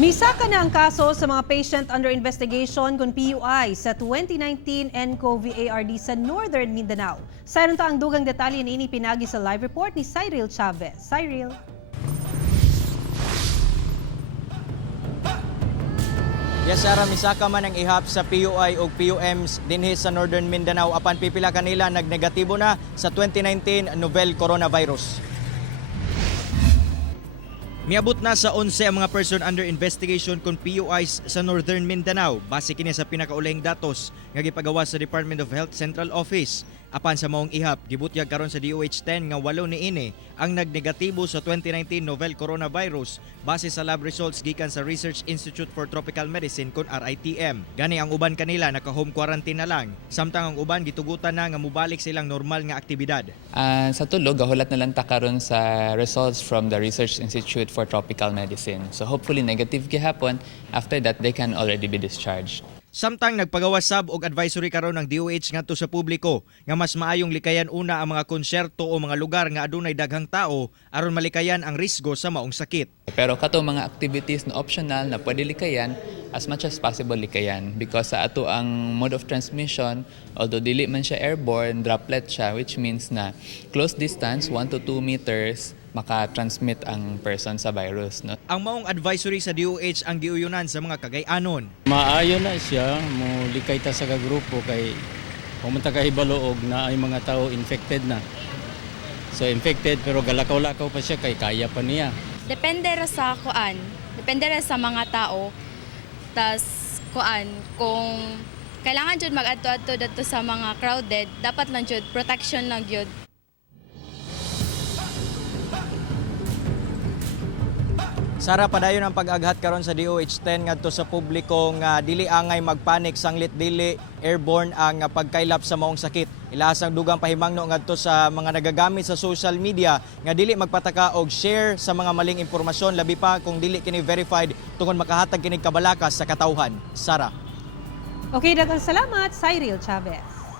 Misa ka na ang kaso sa mga patient under investigation kung PUI sa 2019 nCoV-ARD sa Northern Mindanao. Sayron ta ang dugang detalye ni pinagi sa live report ni Cyril Chavez. Cyril. Yes, Sarah, misaka man ang ihap sa PUI o PUMs dinhi sa Northern Mindanao apan pipila kanila nagnegatibo na sa 2019 novel coronavirus. Miabot na sa 11 ang mga person under investigation kung PUIs sa Northern Mindanao base kini sa pinakaulahing datos nga gipagawa sa Department of Health Central Office. Apan sa maong ihap, gibutyag karon sa DOH-10 nga 8 niini ang nagnegatibo sa 2019 novel coronavirus base sa lab results gikan sa Research Institute for Tropical Medicine kun RITM. Gani ang uban kanila naka-home quarantine na lang, samtang ang uban gitugutan na nga mubalik silang normal nga aktibidad. Sa tulog, gahulat na lang ta karon sa results from the Research Institute for Tropical Medicine. So hopefully negative gihapon. After that, they can already be discharged. Samtang nagpagawas sab og advisory karon ng DOH ngadto sa publiko nga mas maayong likayan una ang mga konsyerto o mga lugar nga adunay daghang tao aron malikayan ang risgo sa maong sakit. Pero kato mga activities na optional na pwede likayan, as much as possible likayan because sa ato ang mode of transmission, although dili man siya airborne, droplet siya, which means na close distance 1 to 2 meters maka-transmit ang person sa virus. No? Ang maong advisory sa DOH ang giuyunan sa mga kagay-anon. Maayo na siya, mulikay ta sa kagrupo kay pumunta ka hibaluog na ay mga tao infected na. So infected pero galakaw-lakaw pa siya kay kaya pa niya. Depende ra sa kuan, depende ra sa mga tao. Tas kuan kung kailangan jud mag-adto-adto dito sa mga crowded, dapat lang jud protection lang jud. Sara, padayon ang pag-aghat karon sa DOH-10 ngadto sa publiko nga dili angay magpanik sanglit dili airborne ang pagkaylap sa maong sakit. Ilahas ang dugang pahimangno ngadto sa mga nagagamit sa social media nga dili magpataka og share sa mga maling impormasyon labi pa kung dili kini verified tungod makahatag kini kabalakas sa katawhan. Sara. Okay, daghang salamat, Cyril Chavez.